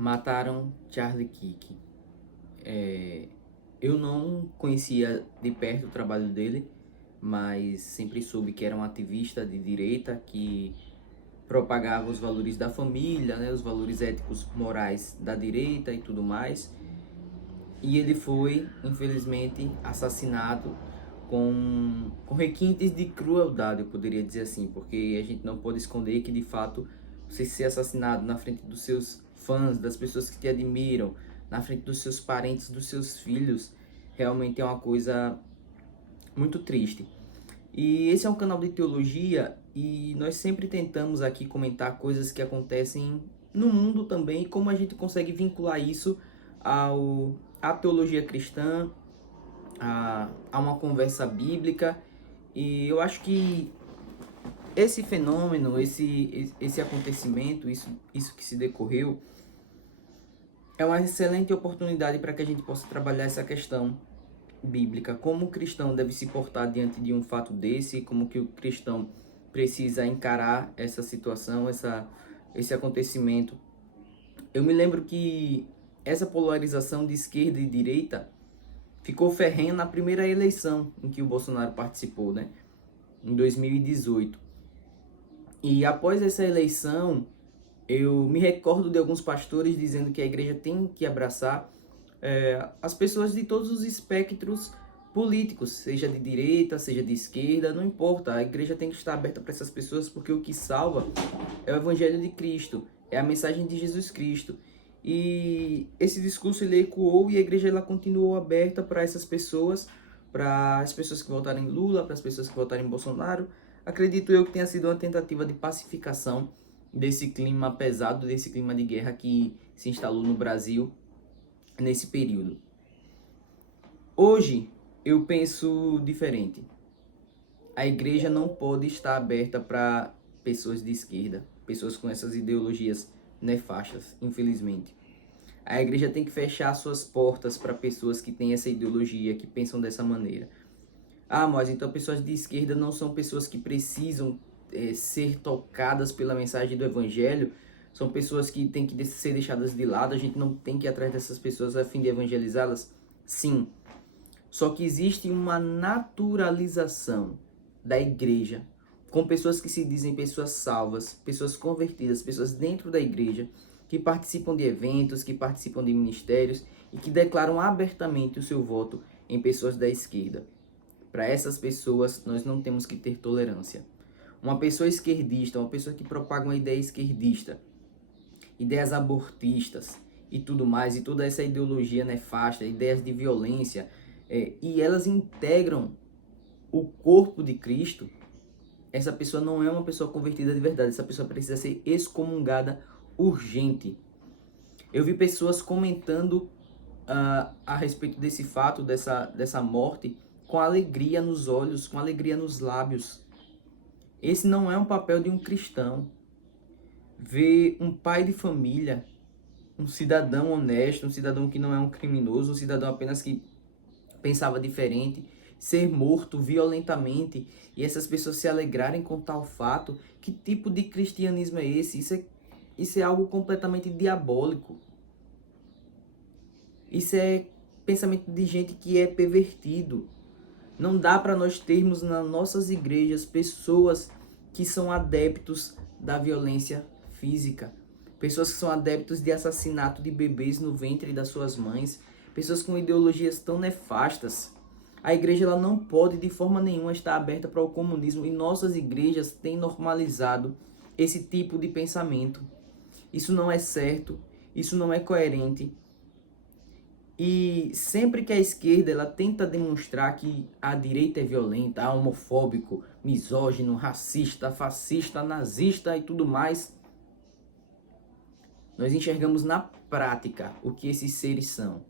Mataram Charlie Kirk. Eu não conhecia de perto o trabalho dele, mas sempre soube que era um ativista de direita que propagava os valores da família, né, os valores éticos morais da direita e tudo mais. E ele foi, infelizmente, assassinado com requintes de crueldade, eu poderia dizer assim, porque a gente não pode esconder que, de fato, você ser assassinado na frente dos seus fãs, das pessoas que te admiram, na frente dos seus parentes, dos seus filhos, realmente é uma coisa muito triste. E esse é um canal de teologia e nós sempre tentamos aqui comentar coisas que acontecem no mundo também e como a gente consegue vincular isso à teologia cristã, a uma conversa bíblica. E eu acho que esse fenômeno, esse acontecimento, isso que se decorreu, é uma excelente oportunidade para que a gente possa trabalhar essa questão bíblica, como o cristão deve se portar diante de um fato desse, como que o cristão precisa encarar essa situação, esse acontecimento. Eu me lembro que essa polarização de esquerda e direita ficou ferrenha na primeira eleição em que o Bolsonaro participou, né? Em 2018. E após essa eleição, eu me recordo de alguns pastores dizendo que a igreja tem que abraçar as pessoas de todos os espectros políticos, seja de direita, seja de esquerda, não importa. A igreja tem que estar aberta para essas pessoas porque o que salva é o evangelho de Cristo, é a mensagem de Jesus Cristo. E esse discurso ele ecoou e a igreja ela continuou aberta para essas pessoas, para as pessoas que votaram em Lula, para as pessoas que votaram em Bolsonaro. Acredito eu que tenha sido uma tentativa de pacificação desse clima pesado, desse clima de guerra que se instalou no Brasil nesse período. Hoje eu penso diferente. A igreja não pode estar aberta para pessoas de esquerda, pessoas com essas ideologias nefastas, infelizmente. A igreja tem que fechar suas portas para pessoas que têm essa ideologia, que pensam dessa maneira. Ah, mas então pessoas de esquerda não são pessoas que precisam ser tocadas pela mensagem do evangelho, são pessoas que têm que ser deixadas de lado, a gente não tem que ir atrás dessas pessoas a fim de evangelizá-las? Sim. Só que existe uma naturalização da igreja com pessoas que se dizem pessoas salvas, pessoas convertidas, pessoas dentro da igreja, que participam de eventos, que participam de ministérios e que declaram abertamente o seu voto em pessoas da esquerda. Para essas pessoas, nós não temos que ter tolerância. Uma pessoa esquerdista, uma pessoa que propaga uma ideia esquerdista, ideias abortistas e tudo mais, e toda essa ideologia nefasta, ideias de violência, e elas integram o corpo de Cristo, essa pessoa não é uma pessoa convertida de verdade, essa pessoa precisa ser excomungada urgente. Eu vi pessoas comentando a respeito desse fato, dessa morte, com alegria nos olhos, com alegria nos lábios. Esse não é um papel de um cristão. Ver um pai de família, um cidadão honesto, um cidadão que não é um criminoso, um cidadão apenas que pensava diferente, ser morto violentamente e essas pessoas se alegrarem com tal fato, que tipo de cristianismo é esse? Isso é algo completamente diabólico. Isso é pensamento de gente que é pervertido. Não dá para nós termos nas nossas igrejas pessoas que são adeptos da violência física, pessoas que são adeptos de assassinato de bebês no ventre das suas mães, pessoas com ideologias tão nefastas. A igreja ela não pode de forma nenhuma estar aberta para o comunismo e nossas igrejas têm normalizado esse tipo de pensamento. Isso não é certo, isso não é coerente. E sempre que a esquerda ela tenta demonstrar que a direita é violenta, homofóbico, misógino, racista, fascista, nazista e tudo mais, nós enxergamos na prática o que esses seres são.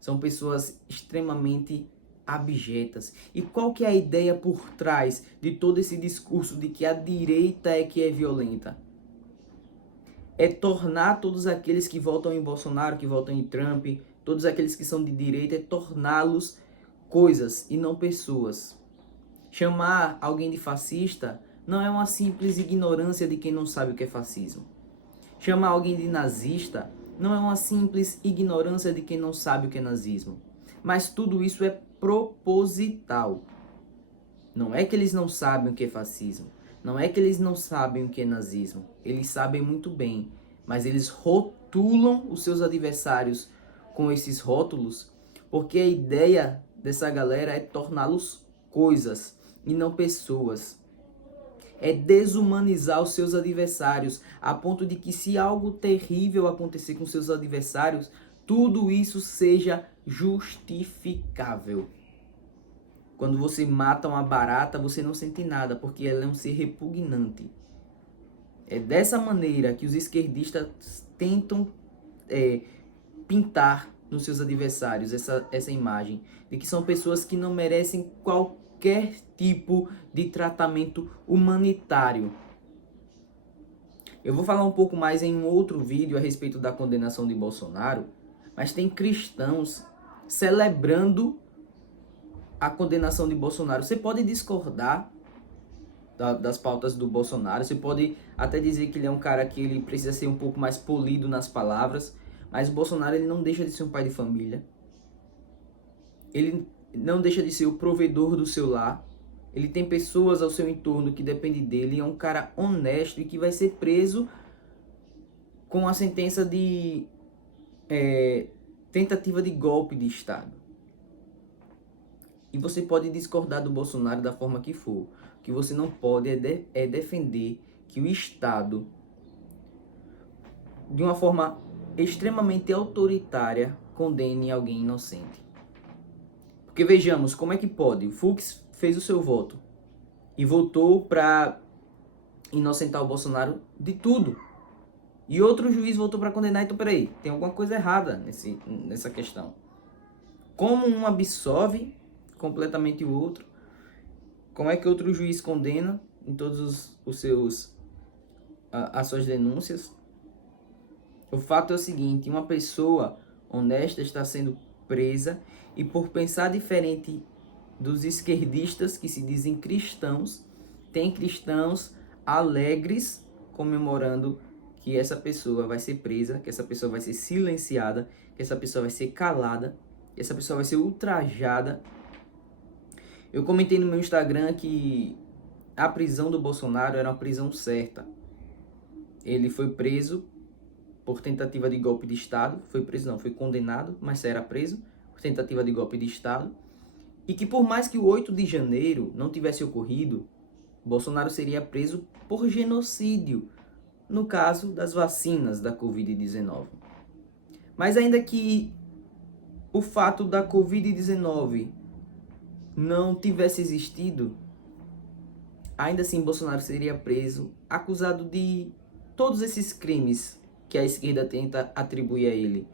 São pessoas extremamente abjetas. E qual que é a ideia por trás de todo esse discurso de que a direita é que é violenta? É tornar todos aqueles que votam em Bolsonaro, que votam em Trump, todos aqueles que são de direita, é torná-los coisas e não pessoas. Chamar alguém de fascista não é uma simples ignorância de quem não sabe o que é fascismo. Chamar alguém de nazista não é uma simples ignorância de quem não sabe o que é nazismo. Mas tudo isso é proposital. Não é que eles não sabem o que é fascismo. Não é que eles não sabem o que é nazismo. Eles sabem muito bem. Mas eles rotulam os seus adversários com esses rótulos, porque a ideia dessa galera é torná-los coisas e não pessoas. É desumanizar os seus adversários, a ponto de que se algo terrível acontecer com seus adversários, tudo isso seja justificável. Quando você mata uma barata, você não sente nada, porque ela é um ser repugnante. É dessa maneira que os esquerdistas tentam pintar nos seus adversários essa imagem de que são pessoas que não merecem qualquer tipo de tratamento humanitário. Eu vou falar um pouco mais em um outro vídeo a respeito da condenação de Bolsonaro, mas tem cristãos celebrando a condenação de Bolsonaro. Você pode discordar das pautas do Bolsonaro, você pode até dizer que ele é um cara que ele precisa ser um pouco mais polido nas palavras, mas o Bolsonaro ele não deixa de ser um pai de família, ele não deixa de ser o provedor do seu lar, ele tem pessoas ao seu entorno que dependem dele, é um cara honesto e que vai ser preso com a sentença de tentativa de golpe de Estado. E você pode discordar do Bolsonaro da forma que for. O que você não pode é defender que o Estado, de uma forma extremamente autoritária, condene alguém inocente. Porque vejamos, como é que pode? O Fux fez o seu voto e votou para inocentar o Bolsonaro de tudo. E outro juiz votou para condenar. Então, peraí, tem alguma coisa errada nessa questão. Como um absolve completamente o outro, como é que outro juiz condena em todos as suas denúncias? O fato é o seguinte, uma pessoa honesta está sendo presa e por pensar diferente dos esquerdistas que se dizem cristãos, tem cristãos alegres comemorando que essa pessoa vai ser presa, que essa pessoa vai ser silenciada, que essa pessoa vai ser calada, que essa pessoa vai ser ultrajada. Eu comentei no meu Instagram que a prisão do Bolsonaro era uma prisão certa. Ele foi preso por tentativa de golpe de Estado. Foi condenado, mas era preso por tentativa de golpe de Estado. E que por mais que o 8 de janeiro não tivesse ocorrido, Bolsonaro seria preso por genocídio, no caso das vacinas da Covid-19. Mas ainda que o fato da Covid-19 não tivesse existido, ainda assim Bolsonaro seria preso, acusado de todos esses crimes que a esquerda tenta atribuir a ele.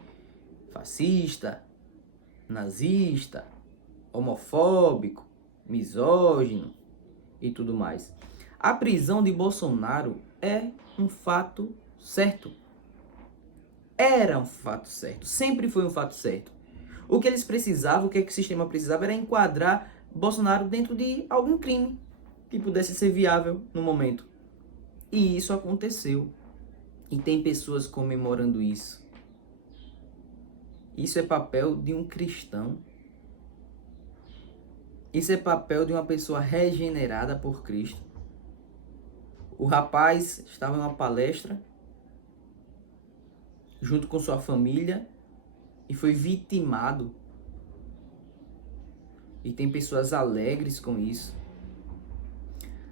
Fascista, nazista, homofóbico, misógino e tudo mais. A prisão de Bolsonaro é um fato certo. Era um fato certo, sempre foi um fato certo. O que eles precisavam, o que o sistema precisava era enquadrar Bolsonaro dentro de algum crime que pudesse ser viável no momento. E isso aconteceu. E tem pessoas comemorando isso. Isso é papel de um cristão. Isso é papel de uma pessoa regenerada por Cristo. O rapaz estava em uma palestra junto com sua família e foi vitimado. E tem pessoas alegres com isso.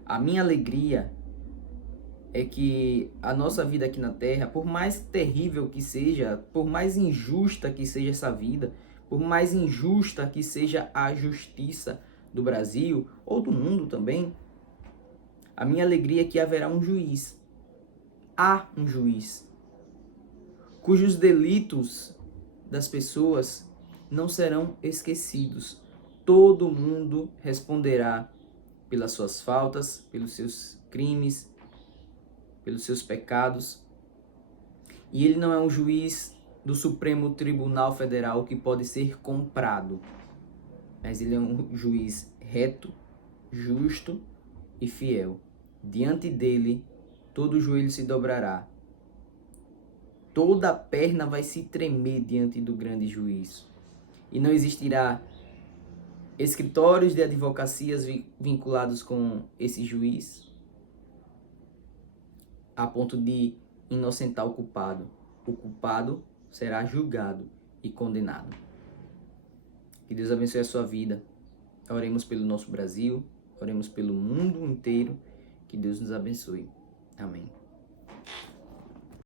A minha alegria é que a nossa vida aqui na Terra, por mais terrível que seja, por mais injusta que seja essa vida, por mais injusta que seja a justiça do Brasil ou do mundo também, a minha alegria é que haverá um juiz. Há um juiz cujos delitos das pessoas não serão esquecidos. Todo mundo responderá pelas suas faltas, pelos seus crimes, pelos seus pecados. E ele não é um juiz do Supremo Tribunal Federal que pode ser comprado, mas ele é um juiz reto, justo e fiel. Diante dele, todo joelho se dobrará toda a perna vai se tremer diante do grande juiz. E não existirá escritórios de advocacias vinculados com esse juiz a ponto de inocentar o culpado. O culpado será julgado e condenado. Que Deus abençoe a sua vida. Oremos pelo nosso Brasil, oremos pelo mundo inteiro. Que Deus nos abençoe. Amém.